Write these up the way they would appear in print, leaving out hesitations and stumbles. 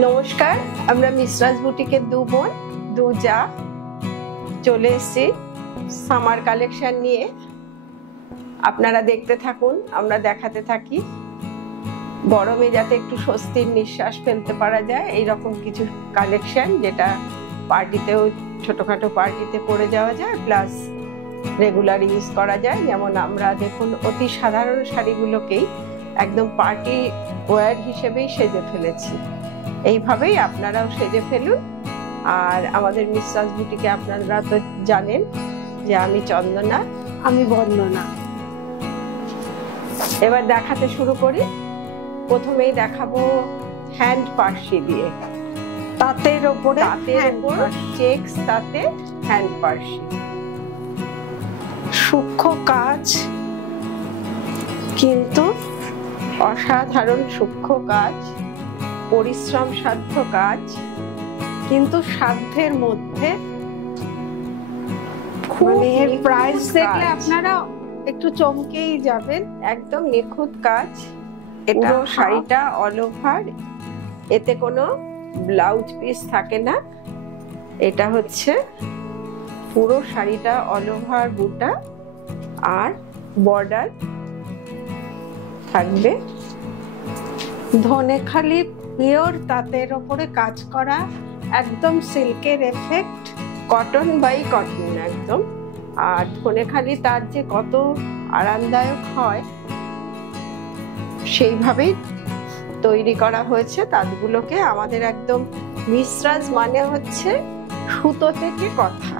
নমস্কার, আমরা মিশ্রাজ বুটিকের দু বোন দু যা চলে এসেছি সামার কালেকশন নিয়ে। আপনারা দেখতে থাকুন, আমরা দেখাতে থাকি। গরমে যাতে একটু স্বস্তির নিঃশ্বাস ফেলতে পারা যায় এইরকম কিছু কালেকশন, যেটা পার্টিতেও ছোটখাটো পার্টিতে পরে যাওয়া যায়, প্লাস রেগুলার ইউজ করা যায়। যেমন আমরা দেখুন অতি সাধারণ শাড়িগুলোকেই একদম পার্টি ওয়্যার হিসেবেই সেজে ফেলেছি। এইভাবেই আপনারাও সেজে ফেলুন। আর আমাদের মিশ্রাজ বুটিকে আপনারা তো জানেন যে আমি চন্দনা, আমি বন্দনা। এবার দেখাতে শুরু করি। প্রথমেই দেখাবো হ্যান্ড পার্সি দিয়ে, তাঁতের ওপরে চেকস তাতে হ্যান্ড পার্সি, সূক্ষ্ম কাজ, কিন্তু অসাধারণ সূক্ষ্ম কাজ, পরিশ্রম সাধ্য কাজ, কিন্তু সাধ্যের মধ্যে। মানে এর প্রাইস দেখলে আপনারা একটু চমকেই যাবেন। একদম নিখুঁত কাজ। এটা শাড়িটা অল ওভার, এতে কোনো ব্লাউজ পিস থাকে না। এটা হচ্ছে পুরো শাড়িটা অল ওভার বুটা আর বর্ডার থাকবে। ধনেখালি পিওর তাঁতের ওপরে কাজ করা, একদম সিল্কের এফেক্ট, কটন বাই কটন একদম। আর ধনেখালি তার যে কত আরামদায়ক হয় সেইভাবেই তৈরি করা হয়েছে তাঁতগুলোকে। আমাদের একদম মিশ্রাজ মানে হচ্ছে সুতো থেকে কথা,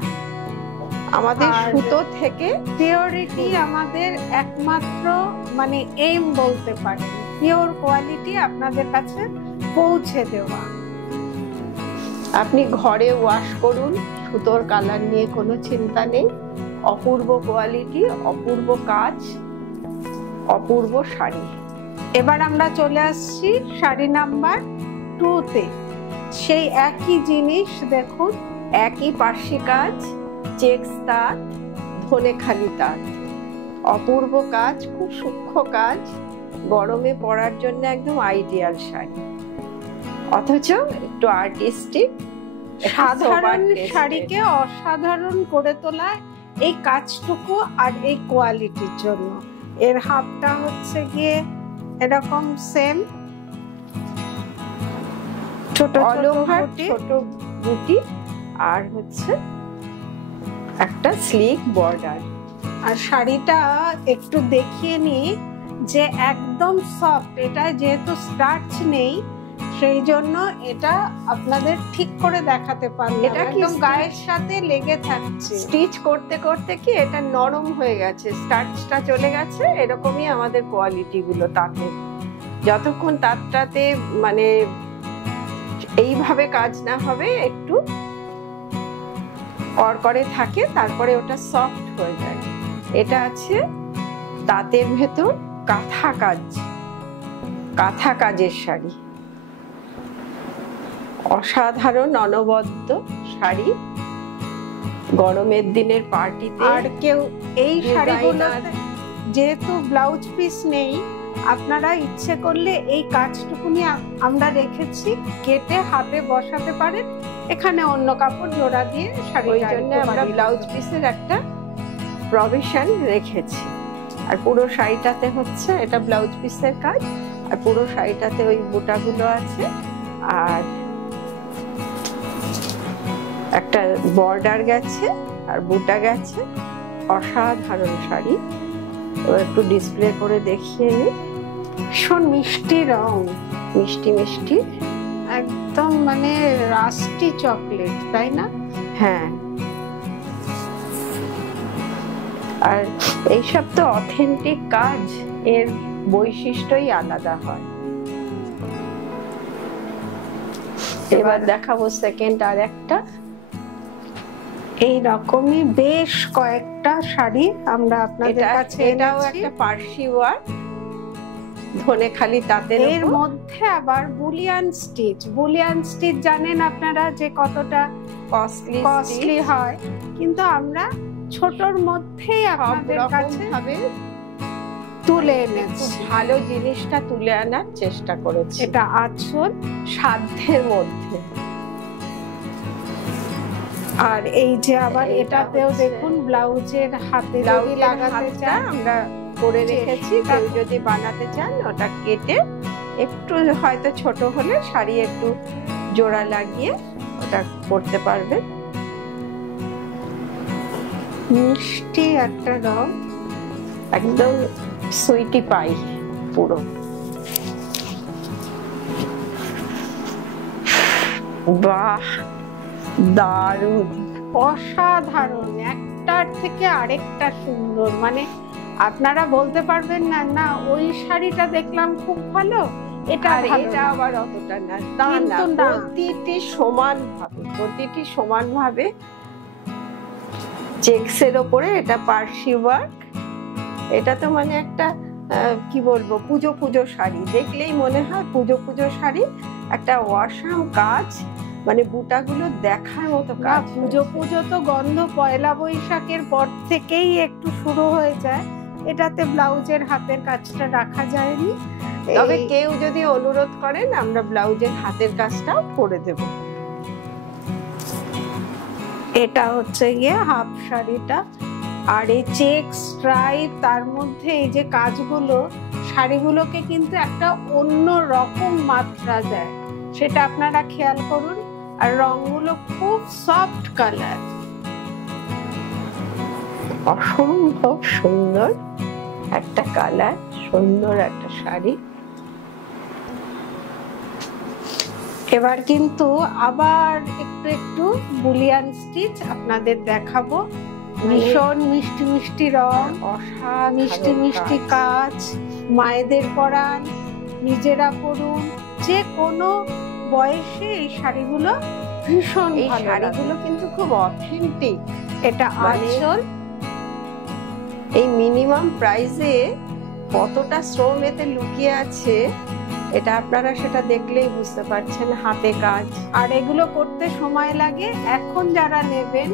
আমাদের সুতো থেকে পিওরিটি আমাদের একমাত্র মানে এইম বলতে পারেন। পিওর কোয়ালিটি আপনাদের কাছে পৌঁছে দেওয়া। আপনি ঘরে ওয়াশ করুন, সুতোর কালার নিয়ে কোনো চিন্তা নেই। অপূর্ব কোয়ালিটি, অপূর্ব কাজ, অপূর্ব শাড়ি। এবার আমরা চলে আসছি শাড়ি নাম্বার 2 তে। সেই একই জিনিস দেখুন, একই পার্সি কাজ, চেকস তাঁত, ধনেখালি তাঁত, অপূর্ব কাজ, খুব সূক্ষ্ম কাজ, গরমে পরার জন্য একদম আইডিয়াল শাড়ি, অথচ একটু আর্টিস্টিক। সাধারণ শাড়িকে অসাধারণ করে তোলা এই কাজটুকু আর এই কোয়ালিটির জন্য। এর হাতটা হচ্ছে গিয়ে এরকম সেম ছোট ছোট বুটি আর হচ্ছে একটা স্লিক বর্ডার। আর শাড়িটা একটু দেখিয়ে নিই যে একদম সফট। এটা যেহেতু স্টার্চ নেই সেই জন্য এটা আপনাদের ঠিক করে দেখাতে পারলাম। এটা একদম গায়ের সাথে লেগে থাকছে। স্টিচ করতে করতে কি এটা নরম হয়ে গেছে, স্টার্চটা চলে গেছে। এরকমই আমাদের কোয়ালিটি গুলো তাতে, যতক্ষণ তাঁতটাতে মানে এইভাবে কাজ না হবে, একটু কড়কড়ে থাকে, তারপরে ওটা সফট হয়ে যায়। এটা আছে তাঁতের ভেতর কাঁথা কাজ, কাঁথা কাজের শাড়ি, অসাধারণ অনবদ্য শাড়ি। গরমের দিনের পার্টিতে আর কেউ এই শাড়িগুলো যেহেতু ব্লাউজ পিস নেই, আপনারা ইচ্ছে করলে এই কাজটুকুনি আমরা রেখেছি, কেটে হাতে বসাতে পারেন। এখানে অন্য কাপড় জোড়া দিয়ে শাড়ি, ওই জন্য আমরা ব্লাউজ পিসের একটা প্রভিশন রেখেছি। আর পুরো শাড়িটাতে হচ্ছে এটা ব্লাউজ পিসের কাজ, আর পুরো শাড়িটাতে ওই বুটাগুলো আছে, আর একটা বর্ডার গেছে আর বুটা গেছে। অসাধারণ শাড়ি। এবার একটু ডিসপ্লে করে দেখিয়ে নিই। ভীষণ মিষ্টি রং, মিষ্টি মিষ্টি, একদম মানে রাস্টি চকলেট, তাই না? হ্যাঁ। আর এইসব তো অথেন্টিক কাজ, এর বৈশিষ্ট্যই আলাদা হয়। এবার দেখাবো সেকেন্ড আর একটা। এই রকমই বেশ কয়েকটা শাড়ি আমরা আপনাদের কাছে, এটাও একটা পার্সি ওয়ার্ক, ধনেখালি তাঁতের। এর মধ্যে আবার বুলিয়ান স্টিচ। বুলিয়ান স্টিচ জানেন আপনারা যে কতটা কস্টলি হয়, কিন্তু আমরা ছোটর মধ্যেই আপনাদের কাছে তুলে এনেছি, ভালো জিনিসটা তুলে আনার চেষ্টা করেছি। এটা আঁচল সাধ্যের মধ্যে। আর এই যে আবার এটাতেও দেখুন ব্লাউজের হাতে যদি লাগাতে চান আমরা করে রেখেছি, কেউ যদি বানাতে চান ওটা কেটে একটু হয়তো ছোট হলে শাড়ি একটু জোড়া লাগিয়ে ওটা করতে পারবে। মিষ্টি একটা রং, একদম সুইটি পাই পুরো। বাহ, দারুণ, অসাধারণ, একটার থেকে আরেকটা সুন্দর। মানে আপনারা বলতে পারবেন না না ওই শাড়িটা দেখলাম খুব ভালো, এটা আবার অতটা না, কিন্তু না, প্রতিটি সমানভাবে চেকসের ওপরে এটা পার্সি ওয়ার্ক। এটা তো মানে একটা কি বলবো, পুজো শাড়ি, দেখলেই মনে হয় পুজো শাড়ি। একটা ওয়াসাম কাজ, মানে বুটাগুলো দেখার মতো কাজ। পুজো তো গন্ধ পয়লা বৈশাখের পর থেকেই একটু শুরু হয়ে যায়। এটাতে ব্লাউজের হাতের কাজটা রাখা যায়নি, তবে কেউ যদি অনুরোধ করেন আমরা ব্লাউজের হাতের কাজটাও করে দেব। এটা হচ্ছে গিয়ে হাফ শাড়িটা, আর এই চেক স্ট্রাইপ, তার মধ্যে এই যে কাজগুলো শাড়িগুলোকে কিন্তু একটা অন্য রকম মাত্রা দেয়, সেটা আপনারা খেয়াল করুন। আর রংগুলো খুব সফট কালার, অসম্ভব সুন্দর একটা কালার, সুন্দর একটা শাড়ি। এবার কিন্তু আবার একটু বুলিয়ান স্টিচ আপনাদের দেখাবো। ভীষণ মিষ্টি মিষ্টি রং, মিষ্টি কাজ, মায়েদের পরান, নিজেরা পরুন, যে কোনো বয়সে এই শাড়িগুলো ভীষণ ভালো। শাড়িগুলো কিন্তু খুব অথেন্টিক। এটা আঁচল, এই মিনিমাম প্রাইসে কতটা শ্রম এতে লুকিয়ে আছে এটা আপনারা সেটা দেখলেই বুঝতে পারছেন। হাতে কাজ, আর এগুলো করতে সময় লাগে। এখন যারা নেবেন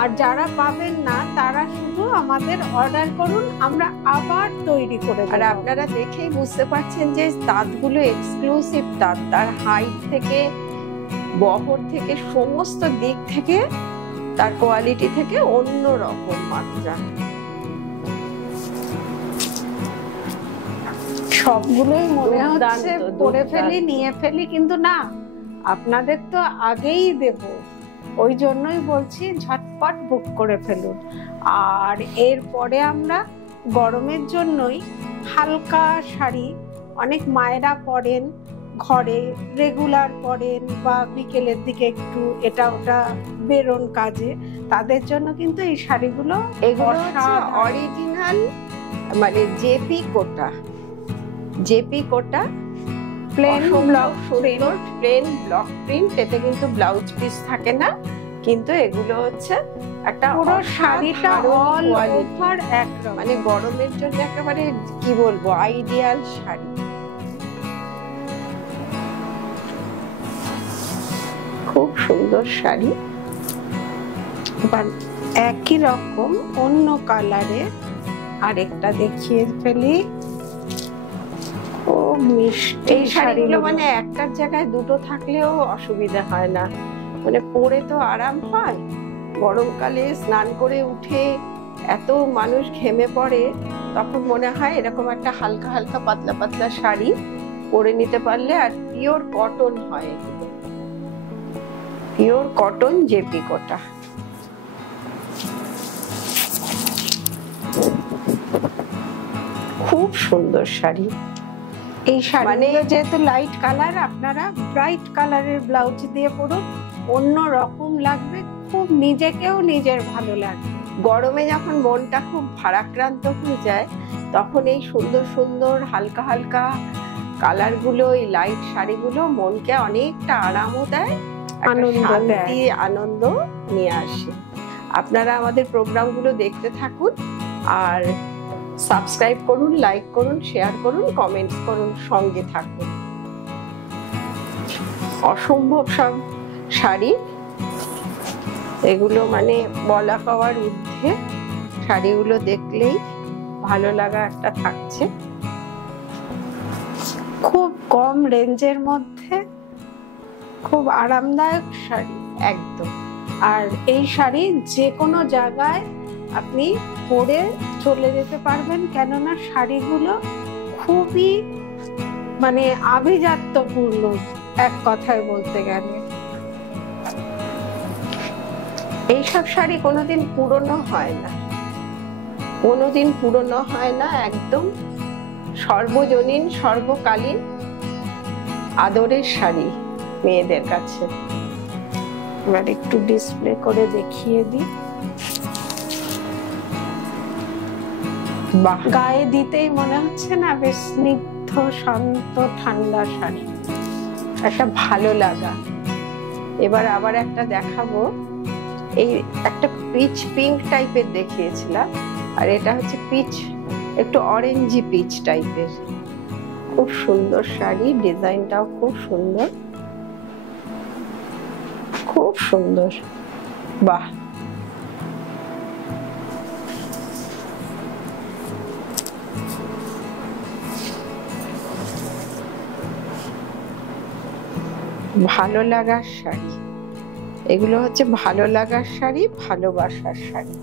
আর যারা পাবেন না তারা শুধু আমাদের অর্ডার করুন, আমরা আবার তৈরি করে দেব। আর আপনারা দেখেই বুঝতে পারছেন যে তাঁতগুলো এক্সক্লুসিভ তাঁত, তার হাইট থেকে বহর থেকে সমস্ত দিক থেকে তার কোয়ালিটি থেকে অন্য রকম মাত্রা। সবগুলোই মনে হচ্ছে পরে ফেলি, নিয়ে ফেলি, কিন্তু না, আপনাদের তো আগেই দেব, ওই জন্যই বলছি ঝটপট বুক করে ফেলুন। আর এরপরে আমরা গরমের জন্যই হালকা শাড়ি, অনেক মায়েরা পরেন, ঘরে রেগুলার পরেন বা বিকেলের দিকে একটু এটা ওটা বেরোন কাজে, তাদের জন্য কিন্তু এই শাড়িগুলো অরিজিনাল, মানে জেপি কোটা প্লেন ব্লক সুন্দর প্লেন ব্লক প্রিন্ট। এতে কিন্তু ব্লাউজ পিস থাকে না, কিন্তু এগুলো হচ্ছে একটা পুরো শাড়িটা অল ওভার একদম, মানে গরমের জন্য একেবারে কি বলবো আইডিয়াল শাড়ি। খুব সুন্দর শাড়ি। একই রকম অন্য কালারে আরেকটা দেখিয়ে ফেলি। এই শাড়িগুলো মানে একটার জায়গায় দুটো থাকলেও অসুবিধা হয় না, মানে পরে তো আরাম হয়। গরমকালে স্নান করে উঠে এত মানুষ ঘেমে পড়ে, তখন মনে হয় এরকম একটা হালকা হালকা পাতলা পাতলা শাড়ি পরে নিতে পারলে। আর পিওর কটন হয়, পিওর কটন জেপি কোটা। খুব সুন্দর শাড়ি। এই শাড়িগুলো যেহেতু লাইট কালার, আপনারা ব্রাইট কালারের ব্লাউজ দিয়ে পরুন, অন্য রকম লাগবে, খুব নিজেকেও নিজের ভালো লাগবে। গরমে যখন মনটা খুব ভারাক্রান্ত হয়ে যায়, তখন এই সুন্দর সুন্দর হালকা হালকা কালারগুলো, এই লাইট শাড়িগুলো মনকে অনেকটা আরামও দেয়, আনন্দ নিয়ে আসে। আপনারা আমাদের প্রোগ্রামগুলো দেখতে থাকুন, আর সাবস্ক্রাইব করুন, লাইক করুন, শেয়ার করুন, কমেন্টস করুন, সঙ্গে থাকুন। অসম্ভব সব শাড়ি, এগুলো মানে বলা পাওয়ার ঊর্ধ্বে। শাড়িগুলো দেখলেই ভালো লাগা একটা থাকছে। খুব কম রেঞ্জের মধ্যে খুব আরামদায়ক শাড়ি একদম। আর এই শাড়ি যে কোনো জায়গায় আপনি পরে চলে যেতে পারবেন, কেননা শাড়িগুলো খুবই মানে আভিজাত্যপূর্ণ এক কথায় বলতে গেলে। এইসব শাড়ি কোনোদিন পুরনো হয় না, কোনোদিন পুরনো হয় না, একদম সর্বজনীন সর্বকালীন আদরের শাড়ি মেয়েদের কাছে। এবার একটু ডিসপ্লে করে দেখিয়ে দিই। বাহ, গায়ে দিতেই মনে হচ্ছে না বেশ স্নিগ্ধ শান্ত ঠান্ডা শাড়ি, একটা ভালো লাগা। এবার আবার একটা দেখাবো, এই একটা পিচ পিঙ্ক টাইপের দেখিয়েছিলাম, আর এটা হচ্ছে পিচ, একটু অরেঞ্জি পিচ টাইপের। খুব সুন্দর শাড়ি, ডিজাইনটাও খুব সুন্দর, খুব সুন্দর। বাহ, ভালো লাগার শাড়ি, এগুলো হচ্ছে ভালো লাগার শাড়ি, ভালোবাসার শাড়ি।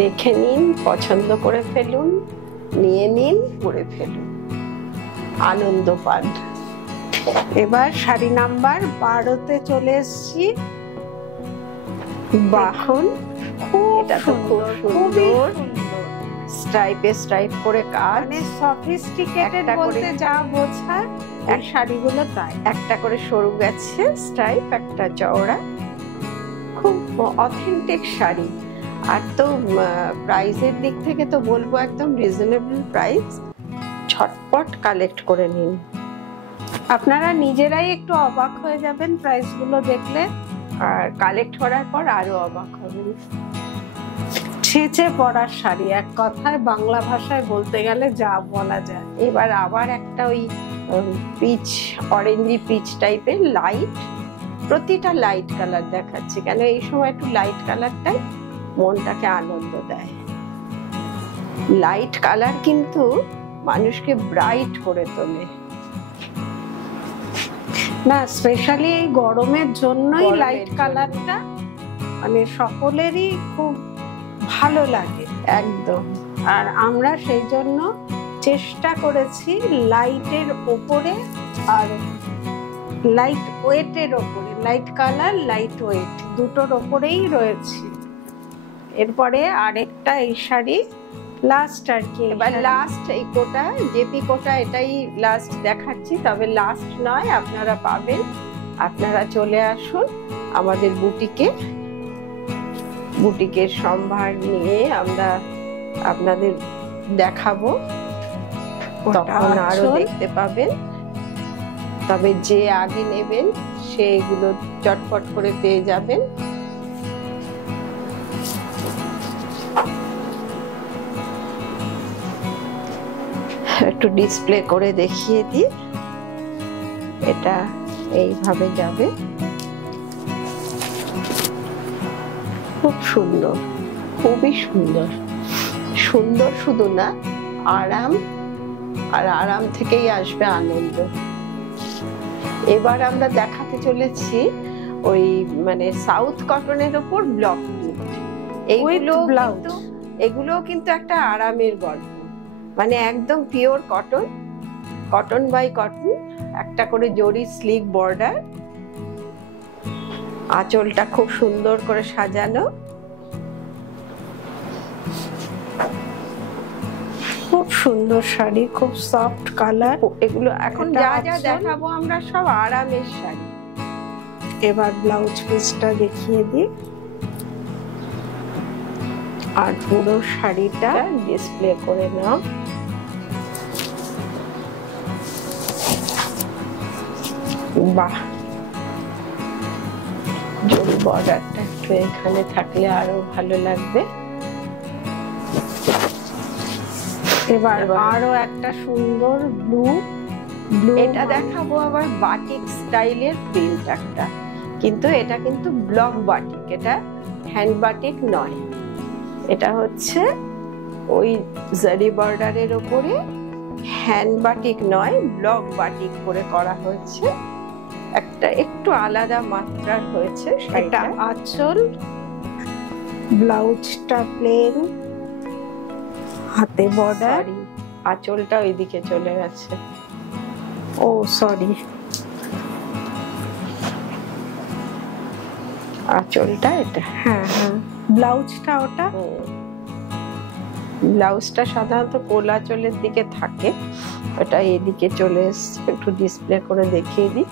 দেখে নিন, পছন্দ করে ফেলুন, নিয়ে নিন, পরে ফেলুন, আনন্দ পান। এবার শাড়ি নাম্বার 12-তে চলে এসেছি। বাহন, এটা তো খুব সুন্দর, স্ট্রাইপে স্ট্রাইপ করে কাজ, মানে সফিস্টিকেটেড বলতে যা বোঝায় এই শাড়িগুলো তাই। একটা করে সরু গেছে স্ট্রাইপ, একটা চওড়া, খুব অথেন্টিক শাড়ি। আর তো প্রাইসের দিক থেকে তো বলবো একদম রিজনেবল প্রাইস। ঝটপট কালেক্ট করে নিন, আপনারা নিজেরাই একটু অবাক হয়ে যাবেন প্রাইসগুলো দেখলে, আর কালেক্ট করার পর আরো অবাক হবেন। ছেঁচে পড়ার শাড়ি, এক কথায় বাংলা ভাষায় বলতে গেলে যা বলা যায়। এবার আবার একটা ওই পিচ, অরেঞ্জি পিচ টাইপের লাইট, প্রতিটা লাইট কালার দেখাচ্ছে, কেন এই সময় একটু লাইট কালারটাই মনটাকে আনন্দ দেয়। লাইট কালার কিন্তু মানুষকে ব্রাইট করে তোলে। না, স্পেশালি এই গরমের জন্যই গরমের লাইট জন্য। কালারটা মানে সকলেরই খুব ভালো লাগে একদম। আর আমরা সেই জন্য চেষ্টা করেছি লাইটের ওপরে আর লাইট ওয়েটের ওপরে, লাইট কালার লাইট ওয়েট দুটোর ওপরেই রয়েছে। এরপরে আরেকটা এই শাড়ি লাস্ট আর কি। এবার লাস্ট এই কোটা, জেপি কোটা, এটাই লাস্ট দেখাচ্ছি, তবে লাস্ট নয়, আপনারা পাবেন। আপনারা চলে আসুন আমাদের বুটিকে, বুটিকের সম্ভার নিয়ে আমরা আপনাদের দেখাবো, তখন আরো দেখতে পাবেন। তবে যে আগে নেবেন সেগুলো চটপট করে পেয়ে যাবেন। একটু ডিসপ্লে করে দেখিয়ে দিই, এটা এইভাবে যাবে, খুব সুন্দর, খুবই সুন্দর। সুন্দর শুধু না, আরাম, আর আরাম থেকেই আসবে আনন্দ। এবার আমরা দেখাতে চলেছি ওই মানে সাউথ কটনের উপর ব্লক প্রিন্ট। এগুলো কিন্তু একটা আরামের গল্প, মানে একদম pure cotton, cotton by cotton, একটা করে জরি স্লিক বর্ডার, আঁচলটা খুব সুন্দর করে সাজানো, খুব সুন্দর শাড়ি, খুব সফট কালার। এগুলো এখন যা যা দেখাবো আমরা সব আরামের শাড়ি। এবার ব্লাউজ পিসটা দেখিয়ে দিই, আর পুরো শাড়িটা ডিসপ্লে করে নাও। বাহ, জরি বর্ডারটা একটু এখানে থাকলে আরো ভালো লাগবে। এবার আরো একটা সুন্দর ব্লু, এটা দেখাবো আবার বাটিক স্টাইলের প্রিন্ট একটা, কিন্তু এটা কিন্তু ব্লক বাটিক, এটা হ্যান্ড বাটিক নয়, এটা হচ্ছে ওই জারি বর্ডারের উপরে হ্যান্ড বাটিক নয়, ব্লক বাটিক করে করা হয়েছে, একটা একটু আলাদা মাত্রার হয়েছে। এটা আঁচল, ব্লাউজটা প্লেন, হাতে বর্ডার, আঁচলটা ওইদিকে চলে গেছে। ও সরি, আঁচলটা এটা। হ্যাঁ হ্যাঁ, ব্লাউজটা ওটা। ব্লাউজটা সাধারণত কোলা চলের দিকে থাকে, ওটা এদিকে চলে এসছে। একটু ডিসপ্লে করে দেখিয়ে দিই।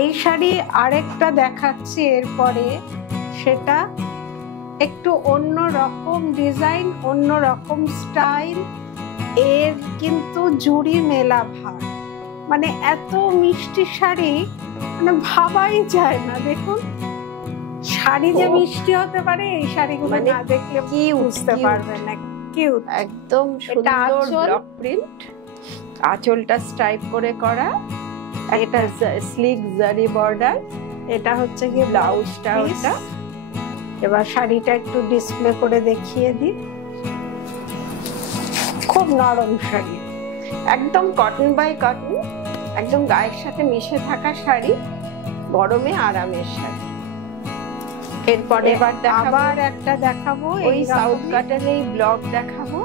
এই শাড়ি আরেকটা দেখাচ্ছি এরপরে, সেটা একটু অন্য রকম ডিজাইন, অন্য রকম স্টাইল, এর কিন্তু জুড়ি মেলা ভার, মানে এত মিষ্টি শাড়ি, মানে ভাবাই যায় না। দেখুন শাড়ি যে মিষ্টি হতে পারে, এই শাড়িগুলো না দেখলে কি বুঝতে পারবেন না। কিউট, একদম সুন্দর ব্লক প্রিন্ট, আঁচলটা স্ট্রাইপ করে করা, এটা স্লিক জারি বর্ডার, এটা হচ্ছে কি ব্লাউজটা ওটা। এবার শাড়িটা একটু ডিসপ্লে করে দেখিয়ে দিই। খুব নরম শাড়ি, একদম কটন বাই কটন, একদম গায়ের সাথে মিশে থাকা শাড়ি, গরমে আরামের শাড়ি। এরপরে এবার আবার একটা দেখাবো, ওই সাউথ কাটার এই ব্লক দেখাবো,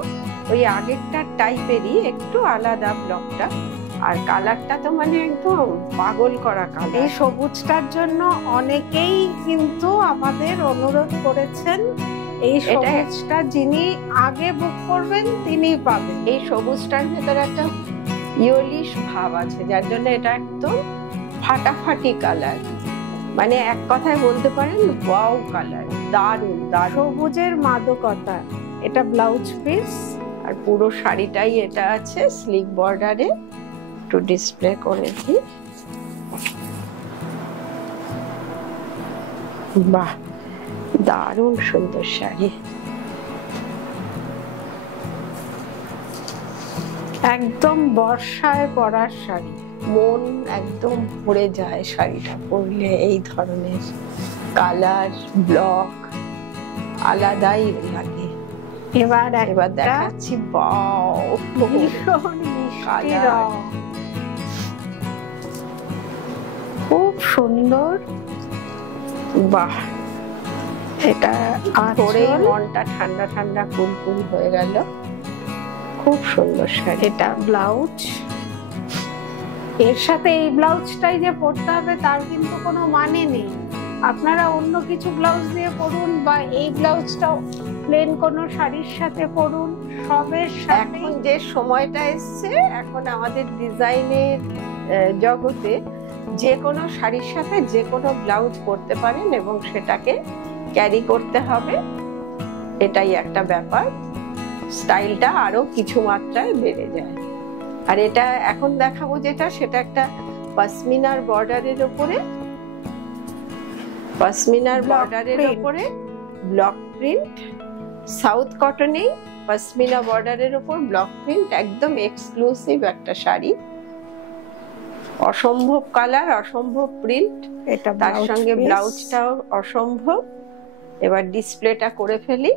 ওই আগেরটার টাইপেরই একটু আলাদা ব্লকটা। আর কালারটা তো মানে একদম পাগল করা কালার। এই সবুজটার জন্য অনেকেই কিন্তু আমাদের অনুরোধ করেছেন, এই সবুজটা যিনি আগে বুক করবেন তিনিই পাবেন। এই সবুজটার ভেতরে একটা ইয়েলিশ ভাব আছে, যার জন্য এটা একদম ফাটাফাটি কালার, মানে এক কথায় বলতে পারেন ওয়াও কালার, দারুণ দারুণ। সবুজের মাদকতা। এটা ব্লাউজ পিস, আর পুরো শাড়িটাই এটা আছে স্লিক বর্ডারে। একটু ডিসপ্লে করে দিই। বাহ, দারুণ সুন্দর শাড়ি, একদম বর্ষায় পরার শাড়ি। মন একদম ভরে যায় শাড়িটা পরলে। এই ধরনের কালার ব্লক আলাদাই লাগে। এবার দেখাচ্ছি, বাও, ভীষণ মিষ্টি রং, খুব সুন্দর। বাহ, এটা পরেই মনটা ঠান্ডা ঠান্ডা কুলকুল হয়ে গেল। খুব সুন্দর শাড়ি। এটা ব্লাউজ, এর সাথে এই ব্লাউজটাই যে পরতে হবে তার কিন্তু কোনো মানে নেই। আপনারা অন্য কিছু ব্লাউজ দিয়ে পরুন, বা এই ব্লাউজটাও প্লেন কোনো শাড়ির সাথে পরুন, সবের সাথে। এখন যে সময়টা এসছে, এখন আমাদের ডিজাইনের জগতে যে কোনো শাড়ির সাথে যে কোনো ব্লাউজ পরতে পারেন এবং সেটাকে ক্যারি করতে হবে, এটাই একটা ব্যাপার। স্টাইলটা আরো কিছু মাত্রায় বেড়ে যায়। আর এটা এখন দেখাবো যেটা, সেটা একটা পশমিনার বর্ডারের উপরে, পশমিনার বর্ডারের উপরে ব্লক প্রিন্ট, সাউথ কটনেই পশমিনা বর্ডারের উপর ব্লক প্রিন্ট, একদম এক্সক্লুসিভ একটা শাড়ি। অসম্ভব কালার, অসম্ভব প্রিন্ট, এটা তার সঙ্গে ব্লাউজটাও অসম্ভব। এবার ডিসপ্লেটা করে ফেলি।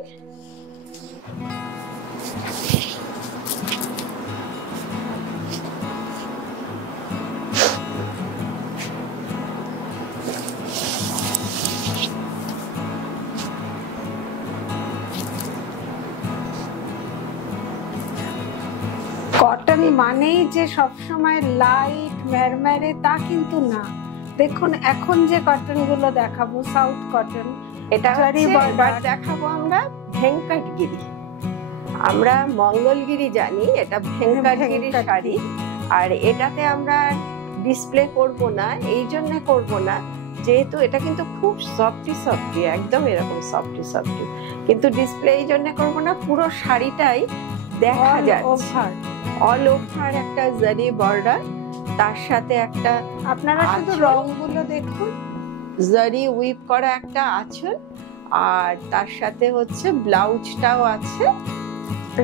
কটন মানেই যে সবসময় লাইট মেরমেরে তা কিন্তু না। দেখুন এখন যে কটন গুলো দেখাবো সাউথ কটন, এটা এবার দেখাবো আমরা ভেঙ্কটগিরি। আমরা মঙ্গলগিরি জানি, এটা ভেঙ্কটগিরি শাড়ি। আর এটাতে আমরা ডিসপ্লে করব না, এই জন্য করব না যেহেতু এটা কিন্তু খুব সফটি সফটি, একদম এরকম সফটি সফটি, কিন্তু ডিসপ্লে এই জন্য করব না। পুরো শাড়িটাই দেখা যাচ্ছে, অল ওভার একটা জারি বর্ডার, তার সাথে একটা, আপনারা শুধু রংগুলো দেখুন, জারি উইভ করা একটা আঁচল, আর তার সাথে হচ্ছে ব্লাউজটাও আছে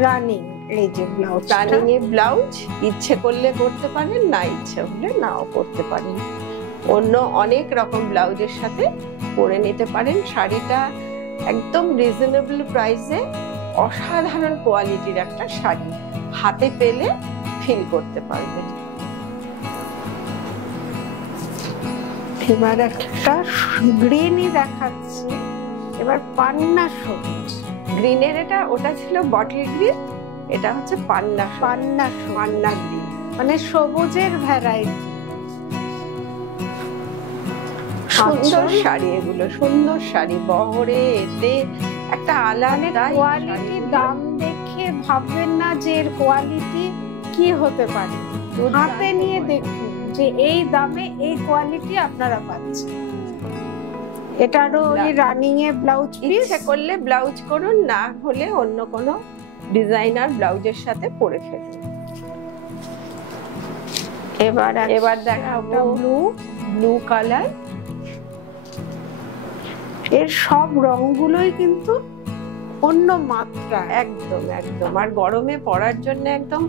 রানিং এই যে ব্লাউজ, রানিং এ ব্লাউজ ইচ্ছে করলে করতে পারেন, না ইচ্ছে হলে নাও করতে পারেন। অন্য অনেক রকম ব্লাউজের সাথে পরে নিতে পারেন। শাড়িটা একদম রিজনেবল প্রাইসে অসাধারণ কোয়ালিটির একটা শাড়ি, হাতে পেলে ফিল করতে পারবেন। এবার একটা গ্রিনই দেখাচ্ছি, এবার পান্না সবুজ। গ্রিনের ওটা ছিল বটল গ্রিন, এটা হচ্ছে পান্না পান্না গ্রিন, মানে সবুজের ভ্যারাইটি। সুন্দর শাড়ি, এগুলো সুন্দর শাড়ি, বহরে এতে একটা আলাদা কোয়ালিটি। দাম দেখে ভাববেন না যে এর কোয়ালিটি কি হতে পারে, হাতে নিয়ে দেখুন যে এই দামে এই কোয়ালিটি আপনারা পাচ্ছেন। এটারও ওই রানিং এ ব্লাউজ পিস, ইচ্ছে করলে ব্লাউজ করুন, না হলে অন্য কোনো ডিজাইনার ব্লাউজের সাথে পরে ফেলুন। এবার দেখাবো ব্লু কালার। এর সব রংগুলোই কিন্তু অন্য মাত্রা, একদম একদম। আর গরমে পরার জন্য একদম,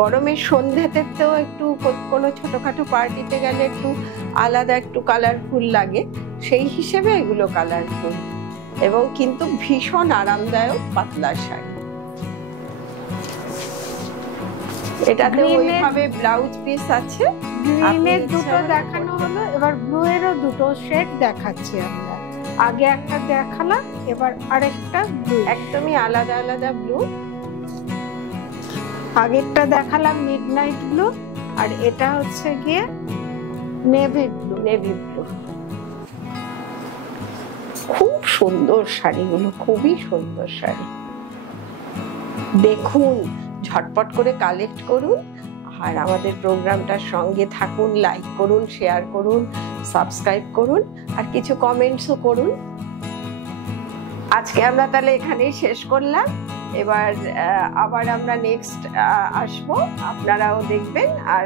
গরমের সন্ধ্যেতে তো একটু কোনো ছোটখাটো পার্টিতে গেলে একটু আলাদা একটু কালারফুল লাগে, সেই হিসেবে এগুলো কালারফুল এবং কিন্তু ভীষণ আরামদায়ক পাতলা শাড়ি। এটাতে ওইভাবে ব্লাউজ পিস আছে। গ্রিনের দুটো দেখানো হলো, এবার ব্লু এরও দুটো শেড দেখাচ্ছি আমরা। আগে একটা দেখালাম, এবার আরেকটা ব্লু, একদমই আলাদা আলাদা ব্লু। আগেরটা দেখালাম মিডনাইট ব্লু, আর এটা হচ্ছে গিয়ে নেভি ব্লু। খুব সুন্দর শাড়িগুলো, খুবই সুন্দর শাড়ি। দেখুন, ঝটপট করে কালেক্ট করুন আর আমাদের প্রোগ্রামটার সঙ্গে থাকুন। লাইক করুন, শেয়ার করুন, সাবস্ক্রাইব করুন আর কিছু কমেন্টসও করুন। আজকে আমরা তাহলে এখানেই শেষ করলাম। এবার আবার আমরা নেক্সট আসবো, আপনারাও দেখবেন। আর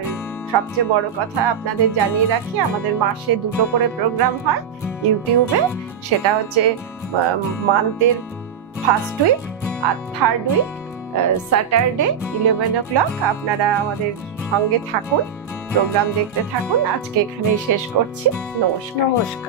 সবচেয়ে বড় কথা আপনাদের জানিয়ে রাখি, আমাদের মাসে 2টো করে প্রোগ্রাম হয় ইউটিউবে। সেটা হচ্ছে মান্থের ফার্স্ট উইক আর থার্ড উইক স্যাটারডে 11 o'clock। আপনারা আমাদের সঙ্গে থাকুন, প্রোগ্রাম দেখতে থাকুন। আজকে এখানেই শেষ করছি। নমস্কার।